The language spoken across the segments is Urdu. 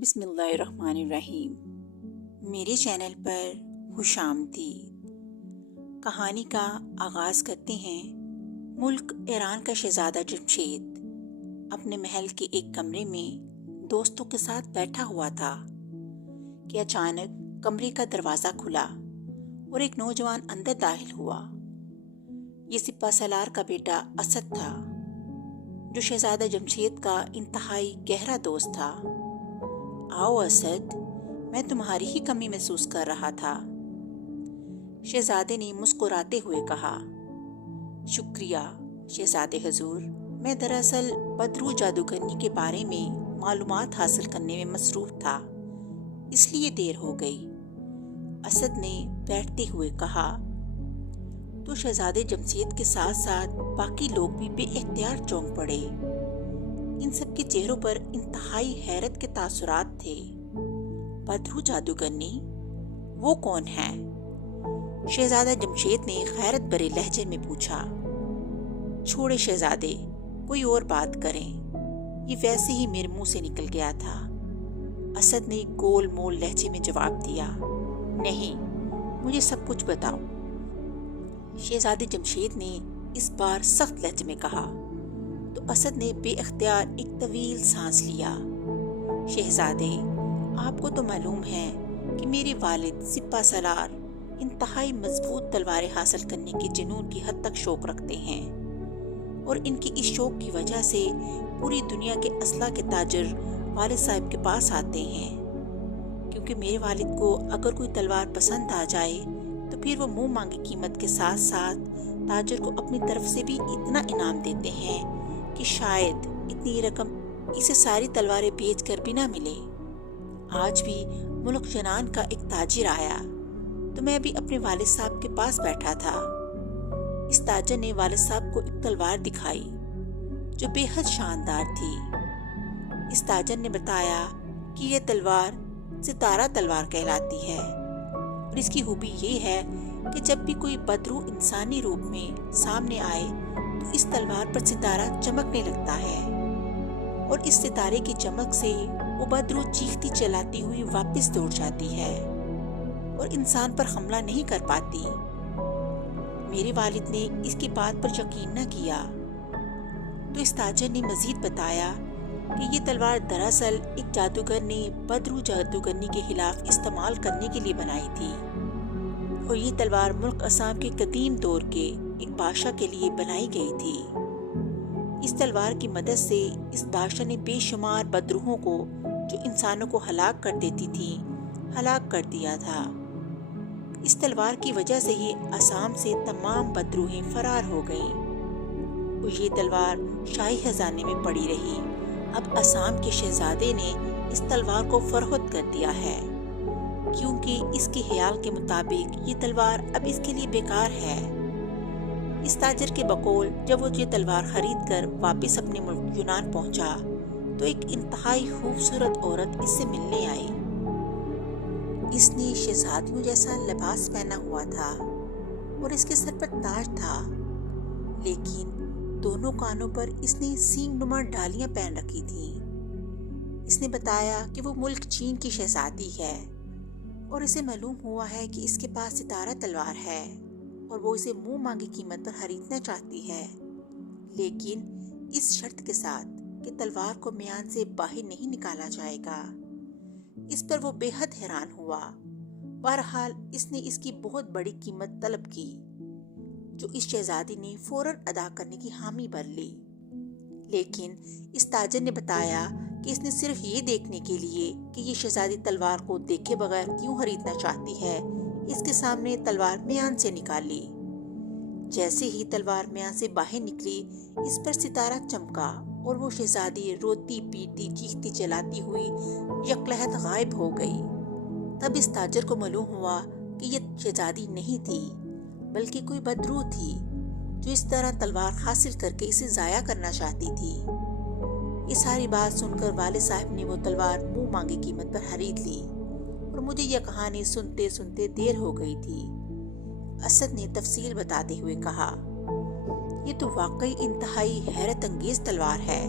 بسم اللہ الرحمن الرحیم۔ میرے چینل پر خوش آمدید۔ کہانی کا آغاز کرتے ہیں۔ ملک ایران کا شہزادہ جمشید اپنے محل کے ایک کمرے میں دوستوں کے ساتھ بیٹھا ہوا تھا کہ اچانک کمرے کا دروازہ کھلا اور ایک نوجوان اندر داخل ہوا۔ یہ سپہ سالار کا بیٹا اسد تھا، جو شہزادہ جمشید کا انتہائی گہرا دوست تھا۔ آؤ اسد، میں تمہاری ہی کمی محسوس کر رہا تھا، شہزادے نے مسکراتے ہوئے کہا۔ شکریہ شہزادے حضور، میں دراصل بدرو جادوگرنی کے بارے میں معلومات حاصل کرنے میں مصروف تھا، اس لیے دیر ہو گئی۔ اسد نے بیٹھتے ہوئے کہا۔ تو شہزادے جمشید کے ساتھ ساتھ باقی لوگ بھی بے اختیار چونک پڑے۔ ان سب کے چہروں پر انتہائی حیرت کے تاثرات تھے۔ بدرو جادوگرنی، وہ کون ہے؟ شہزادہ جمشید نے غیرت بھرے لہجے میں پوچھا۔ چھوڑے شہزادے، کوئی اور بات کریں، یہ ویسے ہی میرے منہ سے نکل گیا تھا، اسد نے گول مول لہجے میں جواب دیا۔ نہیں، مجھے سب کچھ بتاؤ، شہزادے جمشید نے اس بار سخت لہجے میں کہا۔ تو اسد نے بے اختیار ایک طویل سانس لیا۔ شہزادے، آپ کو تو معلوم ہے کہ میرے والد سپہ سالار انتہائی مضبوط تلواریں حاصل کرنے کے جنون کی حد تک شوق رکھتے ہیں، اور ان کی اس شوق کی وجہ سے پوری دنیا کے اسلحہ کے تاجر والد صاحب کے پاس آتے ہیں، کیونکہ میرے والد کو اگر کوئی تلوار پسند آ جائے تو پھر وہ منہ مانگی قیمت کے ساتھ ساتھ تاجر کو اپنی طرف سے بھی اتنا انعام دیتے ہیں کہ شاید اتنی رقم اسے ساری تلواریں بیچ کر بھی نہ ملے۔ آج بھی ملک جنان کا ایک تاجر آیا تو میں بھی اپنے والد صاحب کے پاس بیٹھا تھا۔ اس تاجر نے والد صاحب کو ایک تلوار دکھائی جو بے حد شاندار تھی۔ اس تاجر نے بتایا کہ یہ تلوار ستارہ تلوار کہلاتی ہے، اور اس کی خوبی یہ ہے کہ جب بھی کوئی بدرو انسانی روپ میں سامنے آئے تو اس تلوار پر ستارہ چمکنے لگتا ہے، اور اس ستارے کی چمک سے وہ بدرو چیختی چلاتی ہوئی واپس دوڑ جاتی ہے اور انسان پر حملہ نہیں کر پاتی۔ میرے والد نے اس کی بات پر یقین نہ کیا، تو اس تاجر نے مزید بتایا کہ یہ تلوار دراصل ایک جادوگر نے بدرو جادوگرنی کے خلاف استعمال کرنے کے لیے بنائی تھی، اور یہ تلوار ملک اسام کے قدیم دور کے ایک بادشاہ کے لیے بنائی گئی تھی۔ اس تلوار کی مدد سے اس بادشاہ نے بے شمار بدروہوں کو، جو انسانوں کو ہلاک کر دیتی تھی، ہلاک کر دیا تھا۔ اس تلوار کی وجہ سے ہی اسام سے تمام بدروہیں فرار ہو گئیں، اور یہ تلوار شاہی خزانے میں پڑی رہی۔ اب اسام کے شہزادے نے اس تلوار کو فروخت کر دیا ہے، کیونکہ اس کے خیال کے مطابق یہ تلوار اب اس کے لیے بیکار ہے۔ اس تاجر کے بقول جب وہ یہ تلوار خرید کر واپس اپنے ملک یونان پہنچا تو ایک انتہائی خوبصورت عورت اس سے ملنے آئی۔ اس نے شہزادیوں جیسا لباس پہنا ہوا تھا اور اس کے سر پر تاج تھا، لیکن دونوں کانوں پر اس نے سینگ نما ڈالیاں پہن رکھی تھیں۔ اس نے بتایا کہ وہ ملک چین کی شہزادی ہے، اور اسے معلوم ہوا ہے کہ اس کے پاس ستارہ تلوار ہے اور وہ اسے منہ مانگی قیمت پر خریدنا چاہتی ہے، لیکن اس شرط کے ساتھ کہ تلوار کو میان سے باہر نہیں نکالا جائے گا۔ اس پر وہ بے حد حیران ہوا۔ بہرحال اس نے اس کی بہت بڑی قیمت طلب کی، جو اس شہزادی نے فوراً ادا کرنے کی حامی بھر لی، لیکن اس تاجر نے بتایا کہ اس نے صرف یہ دیکھنے کے لیے کہ یہ شہزادی تلوار کو دیکھے بغیر کیوں خریدنا چاہتی ہے، اس کے سامنے تلوار میان سے نکالی۔ جیسے ہی تلوار میان سے باہر نکلی، اس پر ستارہ چمکا اور وہ شہزادی روتی پیٹتی چیختی چلاتی ہوئی یکلہت غائب ہو گئی۔ تب اس تاجر کو معلوم ہوا کہ یہ شہزادی نہیں تھی، بلکہ کوئی بدرو تھی جو اس طرح تلوار حاصل کر کے اسے ضائع کرنا چاہتی تھی۔ یہ ساری بات سن کر والد صاحب نے وہ تلوار منہ مانگی قیمت پر خرید لی، اور مجھے یہ کہانی سنتے سنتے دیر ہو گئی تھی۔ اسد نے تفصیل بتاتے ہوئے کہا۔ یہ تو واقعی انتہائی حیرت انگیز تلوار ہے۔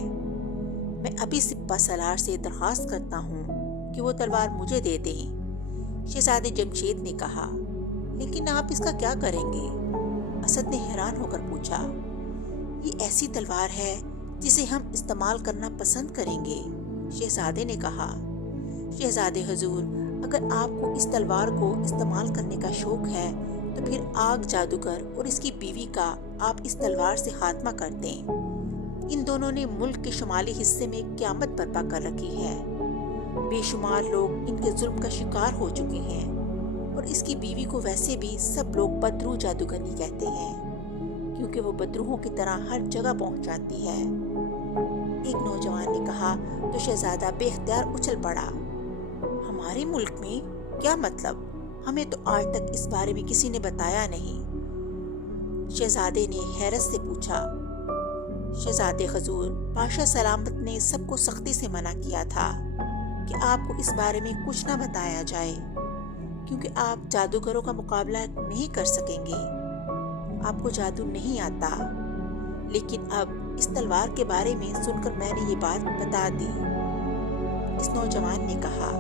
میں ابھی سپہ سالار سے درخواست کرتا ہوں کہ وہ تلوار مجھے دے دیں۔ شہزادے جمشید نے کہا، لیکن آپ اس کا کیا کریں گے؟ اسد نے حیران ہو کر پوچھا۔ یہ ایسی تلوار ہے جسے ہم استعمال کرنا پسند کریں گے، شہزادے نے کہا۔ شہزادے حضور، اگر آپ کو اس تلوار کو استعمال کرنے کا شوق ہے تو پھر آگ جادوگر اور اس کی بیوی کا آپ اس تلوار سے خاتمہ کر دیں۔ ان دونوں نے ملک کے شمالی حصے میں قیامت برپا کر رکھی ہے۔ بے شمار لوگ ان کے ظلم کا شکار ہو چکے ہیں، اور اس کی بیوی کو ویسے بھی سب لوگ بدروح جادوگرنی کہتے ہیں، کیونکہ وہ بدروحوں کی طرح ہر جگہ پہنچ جاتی ہے۔ ایک نوجوان نے کہا تو شہزادہ بے اختیار اچھل پڑا۔ ہمارے ملک میں؟ کیا مطلب؟ ہمیں تو آج تک اس بارے میں کسی نے بتایا نہیں۔ شہزادے نے حیرت سے پوچھا۔ شہزادے حضور، بادشاہ سلامت نے سب کو سختی سے منع کیا تھا کہ آپ کو اس بارے میں کچھ نہ بتایا جائے، کیونکہ آپ جادوگروں کا مقابلہ نہیں کر سکیں گے، آپ کو جادو نہیں آتا۔ لیکن اب اس تلوار کے بارے میں سن کر میں نے یہ بات بتا دی۔ اس نوجوان نے کہا،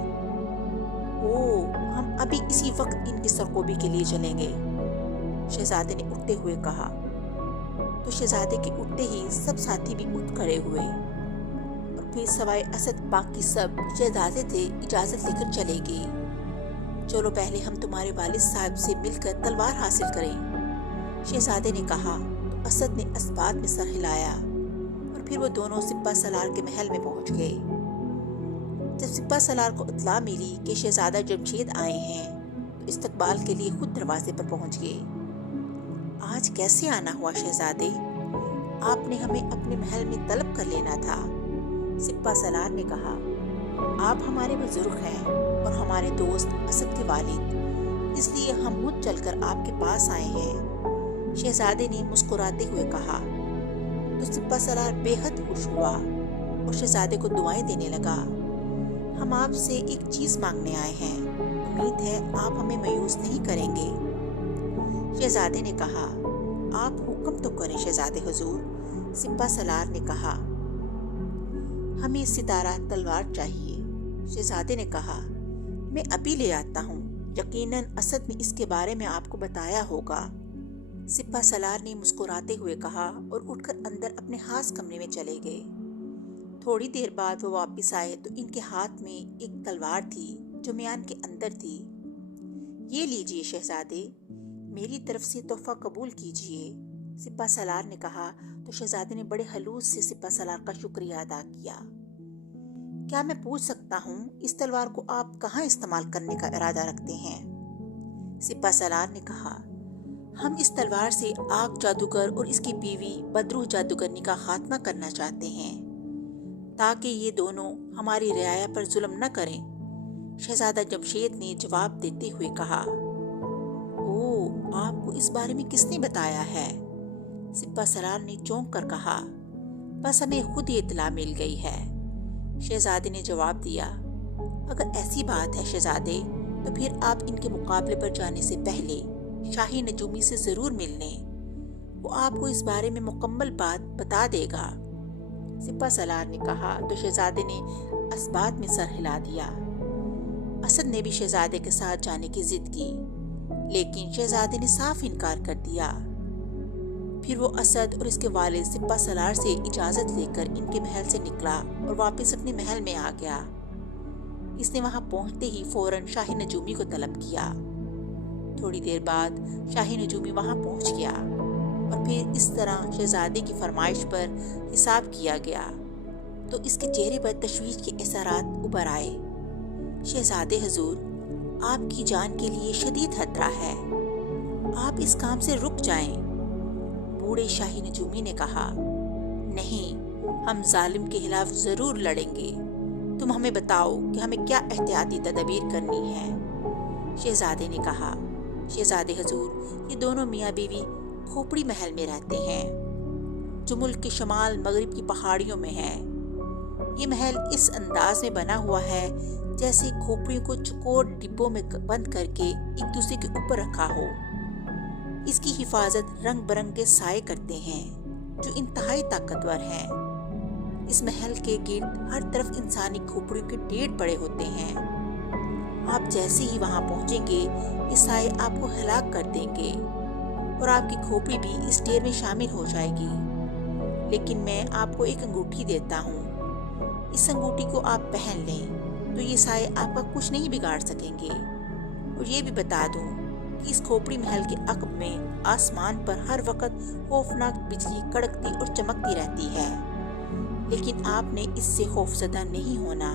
ہم ابھی اسی وقت ان کی سرکوبی کے لیے چلیں گے، شہزادے نے اٹھتے ہوئے کہا۔ تو شہزادے کے اٹھتے ہی سب ساتھی بھی اٹھ کھڑے ہوئے، اور پھر سوائے اسد باقی سب شہزادے سے اجازت لے کر چلے گئے۔ چلو پہلے ہم تمہارے والد صاحب سے مل کر تلوار حاصل کریں، شہزادے نے کہا۔ تو اسد نے اس بات میں سر ہلایا، اور پھر وہ دونوں سپہ سالار کے محل میں پہنچ گئے۔ جب سپہ سالار کو اطلاع ملی کہ شہزادہ جمشید آئے ہیں تو استقبال کے لیے خود دروازے پر پہنچ گئے۔ آج کیسے آنا ہوا شہزادے؟ آپ نے ہمیں اپنے محل میں طلب کر لینا تھا، سپہ سالار نے کہا۔ آپ ہمارے بزرگ ہیں اور ہمارے دوست اسد کے والد، اس لیے ہم خود چل کر آپ کے پاس آئے ہیں، شہزادے نے مسکراتے ہوئے کہا۔ تو سپہ سالار بے حد خوش ہوا اور شہزادے کو دعائیں دینے لگا۔ ہم آپ سے ایک چیز مانگنے آئے ہیں، امید ہے آپ ہمیں مایوس نہیں کریں گے، شہزادے نے کہا۔ آپ حکم تو کریں شہزادے حضور، سپہ سالار نے کہا۔ ہمیں ستارہ تلوار چاہیے، شہزادے نے کہا۔ میں ابھی لے آتا ہوں، یقیناً اسد نے اس کے بارے میں آپ کو بتایا ہوگا، سپہ سالار نے مسکراتے ہوئے کہا، اور اٹھ کر اندر اپنے خاص کمرے میں چلے گئے۔ تھوڑی دیر بعد وہ واپس آئے تو ان کے ہاتھ میں ایک تلوار تھی جو میان کے اندر تھی۔ یہ لیجئے شہزادے، میری طرف سے تحفہ قبول کیجئے، سپہ سالار نے کہا۔ تو شہزادے نے بڑے خلوص سے سپہ سالار کا شکریہ ادا کیا۔ کیا میں پوچھ سکتا ہوں اس تلوار کو آپ کہاں استعمال کرنے کا ارادہ رکھتے ہیں؟ سپہ سالار نے کہا، ہم اس تلوار سے آگ جادوگر اور اس کی بیوی بدروح جادوگرنی کا خاتمہ کرنا چاہتے ہیں، تاکہ یہ دونوں ہماری رعایا پر ظلم نہ کریں، شہزادہ جمشید نے جواب دیتے ہوئے کہا۔ آپ کو اس بارے میں کس نے بتایا ہے؟ سپہ سالار نے چونک کر کہا۔ بس ہمیں خود ہی اطلاع مل گئی ہے، شہزادے نے جواب دیا۔ اگر ایسی بات ہے شہزادے، تو پھر آپ ان کے مقابلے پر جانے سے پہلے شاہی نجومی سے ضرور مل لیں، وہ آپ کو اس بارے میں مکمل بات بتا دے گا، سپہ سالار نے کہا۔ تو شہزادے نے اس بات میں سر ہلا دیا۔ اسد نے بھی شہزادے کے ساتھ جانے کی ضد کی، لیکن شہزادے نے صاف انکار کر دیا۔ پھر وہ اسد اور اس کے والد سپہ سالار سے اجازت لے کر ان کے محل سے نکلا اور واپس اپنے محل میں آ گیا۔ اس نے وہاں پہنچتے ہی فوراً شاہی نجومی کو طلب کیا۔ تھوڑی دیر بعد شاہی نجومی وہاں پہنچ گیا، اور پھر اس طرح شہزادے کی فرمائش پر حساب کیا گیا تو اس کے چہرے پر تشویش کے اثرات ابھر آئے۔ شہزادے حضور، آپ کی جان کے لیے شدید خطرہ ہے، آپ اس کام سے رک جائیں، بوڑھے شاہی نجومی نے کہا۔ نہیں، ہم ظالم کے خلاف ضرور لڑیں گے، تم ہمیں بتاؤ کہ ہمیں کیا احتیاطی تدابیر کرنی ہے، شہزادے نے کہا۔ شہزادے حضور، یہ دونوں میاں بیوی کھوپڑی محل میں رہتے ہیں، جو ملک کے شمال مغرب کی پہاڑیوں میں ہے۔ یہ محل اس انداز میں بنا ہوا ہے جیسے کھوپڑیوں کو چکور ڈبوں میں بند کر کے ایک دوسرے کے اوپر رکھا ہو۔ اس کی حفاظت رنگ برنگ کے سائے کرتے ہیں جو انتہائی طاقتور ہیں۔ اس محل کے گرد ہر طرف انسانی کھوپڑیوں کے ڈھیر پڑے ہوتے ہیں۔ آپ جیسے ہی وہاں پہنچیں گے یہ سائے آپ کو ہلاک کر دیں گے اور آپ کی کھوپڑی بھی اس ڈھیر میں شامل ہو جائے گی، لیکن میں آپ کو ایک انگوٹھی دیتا ہوں، اس انگوٹھی کو آپ پہن لیں تو یہ سائے آپ کا کچھ نہیں بگاڑ سکیں گے۔ اور یہ بھی بتا دوں کہ اس کھوپڑی محل کے عقب میں آسمان پر ہر وقت خوفناک بجلی کڑکتی اور چمکتی رہتی ہے، لیکن آپ نے اس سے خوفزدہ نہیں ہونا۔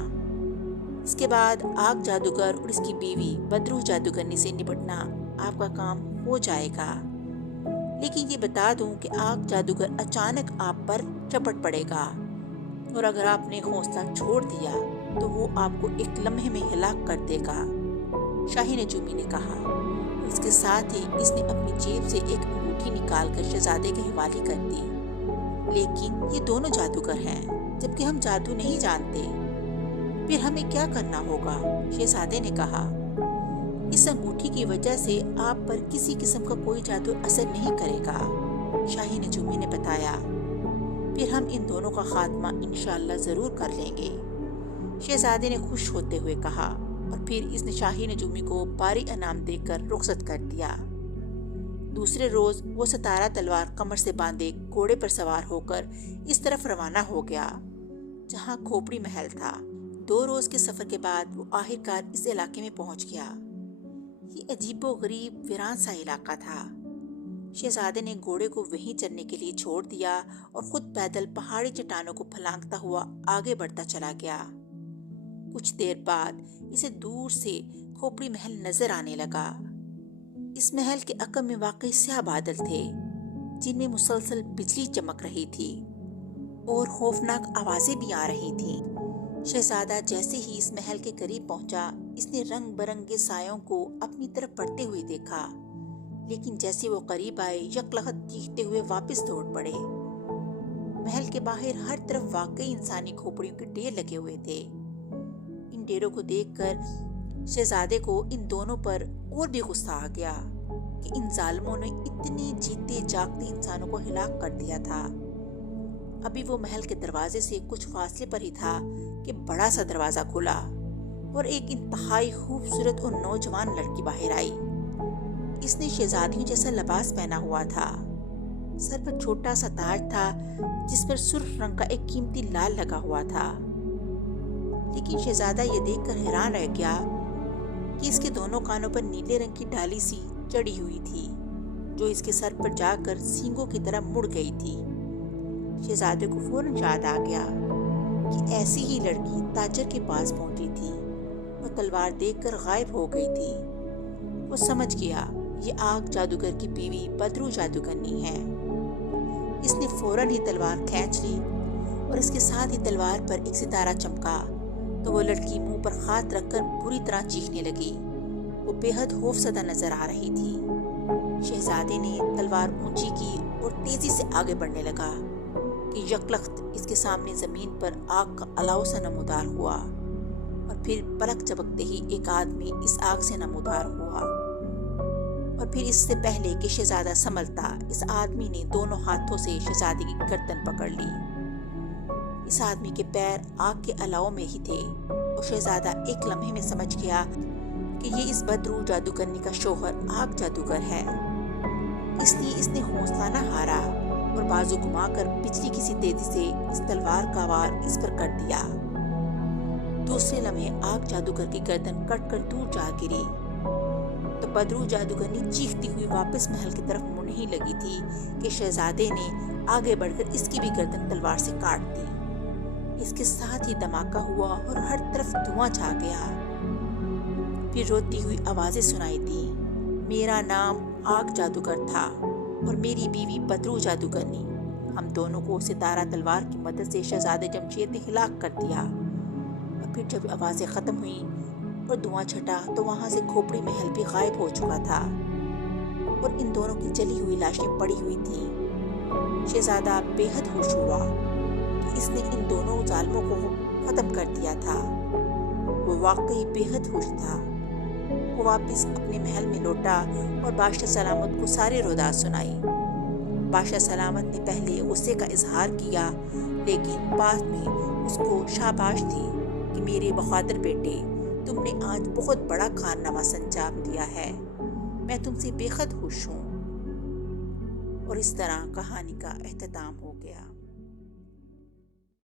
اس کے بعد آگ جادوگر اور اس کی بیوی بدروح جادوگرنی سے نپٹنا آپ کا کام ہو جائے گا، لیکن یہ بتا دوں کہ آگ جادوگر اچانک آپ پر چپٹ پڑے گا اور اگر آپ نے حوصلہ چھوڑ دیا تو وہ آپ کو ایک لمحے میں ہلاک کر دے گا، شاہی نجومی نے کہا۔ اس کے ساتھ ہی اس نے اپنی جیب سے ایک انگوٹھی نکال کر شہزادے کے حوالے کر دی۔ لیکن یہ دونوں جادوگر ہیں، جبکہ ہم جادو نہیں جانتے، پھر ہمیں کیا کرنا ہوگا؟ شہزادے نے کہا۔ اس انگوٹھی کی وجہ سے آپ پر کسی قسم کا کوئی جادو اثر نہیں کرے گا، شاہی نجومی نے بتایا۔ پھر ہم ان دونوں کا خاتمہ انشاءاللہ ضرور کر لیں گے، شہزادے نے خوش ہوتے ہوئے کہا، اور پھر اس نے شاہی نجومی کو بھاری انعام دے کر رخصت کر دیا۔ دوسرے روز وہ ستارہ تلوار کمر سے باندھے گھوڑے پر سوار ہو کر اس طرف روانہ ہو گیا جہاں کھوپڑی محل تھا۔ 2 روز کے سفر کے بعد وہ آخرکار اس علاقے میں پہنچ گیا۔ یہ عجیب و غریب ویران سا علاقہ تھا۔ شہزادے نے گھوڑے کو وہیں چرنے کے لیے چھوڑ دیا اور خود پیدل پہاڑی چٹانوں کو پھلانگتا ہوا آگے بڑھتا چلا گیا۔ کچھ دیر بعد اسے دور سے کھوپڑی محل نظر آنے لگا۔ اس محل کے عقب میں واقعی سیاہ بادل تھے جن میں مسلسل بجلی چمک رہی تھی اور خوفناک آوازیں بھی آ رہی تھیں۔ شہزادہ جیسے ہی اس محل کے قریب پہنچا اس نے رنگ برنگے سایوں کو اپنی طرف بڑھتے ہوئے دیکھا، لیکن جیسے وہ قریب آئے یکلخت چیختے ہوئے واپس دوڑ پڑے۔ محل کے باہر ہر طرف واقعی انسانی کھوپڑیوں کے ڈھیر لگے ہوئے تھے۔ ان ڈھیروں کو دیکھ کر شہزادے کو ان دونوں پر اور بھی غصہ آ گیا کہ ان ظالموں نے اتنے جیتے جاگتے انسانوں کو ہلاک کر دیا تھا۔ ابھی وہ محل کے دروازے سے کچھ فاصلے پر ہی تھا کہ بڑا سا دروازہ کھلا اور ایک انتہائی خوبصورت اور نوجوان لڑکی باہر آئی۔ اس نے شہزادیوں جیسا لباس پہنا ہوا تھا، سر پر چھوٹا سا تاج تھا جس پر سرخ رنگ کا ایک قیمتی لال لگا ہوا تھا۔ لیکن شہزادہ یہ دیکھ کر حیران رہ گیا کہ اس کے دونوں کانوں پر نیلے رنگ کی ڈالی سی چڑھی ہوئی تھی جو اس کے سر پر جا کر سینگوں کی طرح مڑ گئی تھی۔ شہزادے کو فوراً یاد آ گیا کہ ایسی ہی لڑکی تاجر کے پاس پہنچی تھی اور تلوار دیکھ کر غائب ہو گئی تھی۔ وہ سمجھ گیا یہ آگ جادوگر کی بیوی بدروح جادوگرنی ہے۔ اس نے فوراً ہی تلوار کھینچ لی اور اس کے ساتھ ہی تلوار پر ایک ستارہ چمکا تو وہ لڑکی منہ پر ہاتھ رکھ کر بری طرح چیخنے لگی۔ وہ بے حد خوفزدہ نظر آ رہی تھی۔ شہزادے نے تلوار اونچی کی اور تیزی سے آگے بڑھنے لگا کہ یکلخت اس کے سامنے زمین پر آگ کا الاؤ سا نمودار ہوا اور پھر پلک جھپکتے ہی ایک آدمی اس آگ سے نمودار ہوا اور پھر اس سے پہلے کہ شہزادہ سنبھلتا اس آدمی نے دونوں ہاتھوں سے شہزادے کی گردن پکڑ لی۔ اس آدمی کے پیر آگ کے الاؤ میں ہی تھے اور شہزادہ ایک لمحے میں سمجھ گیا کہ یہ اس بدروح جادوگرنی کا شوہر آگ جادوگر ہے۔ اس لیے اس نے حوصلہ نہ ہارا اور بازو گھما کر بجلی کی سی تیزی سے اس تلوار کا وار اس پر کر دیا۔ دوسرے لمحے آگ جادوگر کی گردن کٹ کر دور جا گری تو بدروح جادوگرنی چیختی ہوئی واپس محل کی طرف مڑنے ہی لگی تھی کہ شہزادے نے آگے بڑھ کر اس کی بھی گردن تلوار سے کاٹ دی۔ اس کے ساتھ ہی دھماکہ ہوا اور ہر طرف دھواں چھا گیا۔ پھر روتی ہوئی آوازیں سنائی دیں۔ میرا نام آگ جادوگر تھا اور میری بیوی بدروح جادوگرنی، ہم دونوں کو ستارہ تلوار کی مدد سے شہزادے جمشید نے ہلاک کر دیا۔ اور پھر جب آوازیں ختم ہوئیں اور دھواں چھٹا تو وہاں سے کھوپڑی محل بھی غائب ہو چکا تھا اور ان دونوں کی جلی ہوئی لاشیں پڑی ہوئی تھیں۔ شہزادہ بے حد خوش ہوا کہ اس نے ان دونوں ظالموں کو ختم کر دیا تھا۔ وہ واقعی بے حد خوش تھا۔ وہ واپس اپنے محل میں لوٹا اور بادشاہ سلامت کو ساری روداد سنائی۔ بادشاہ سلامت نے پہلے غصے کا اظہار کیا لیکن بعد میں اس کو شاباش دی کہ میرے بہادر بیٹے تم نے آج بہت بڑا کارنامہ سنجام دیا ہے، میں تم سے بے حد خوش ہوں۔ اور اس طرح کہانی کا اختتام ہو گیا۔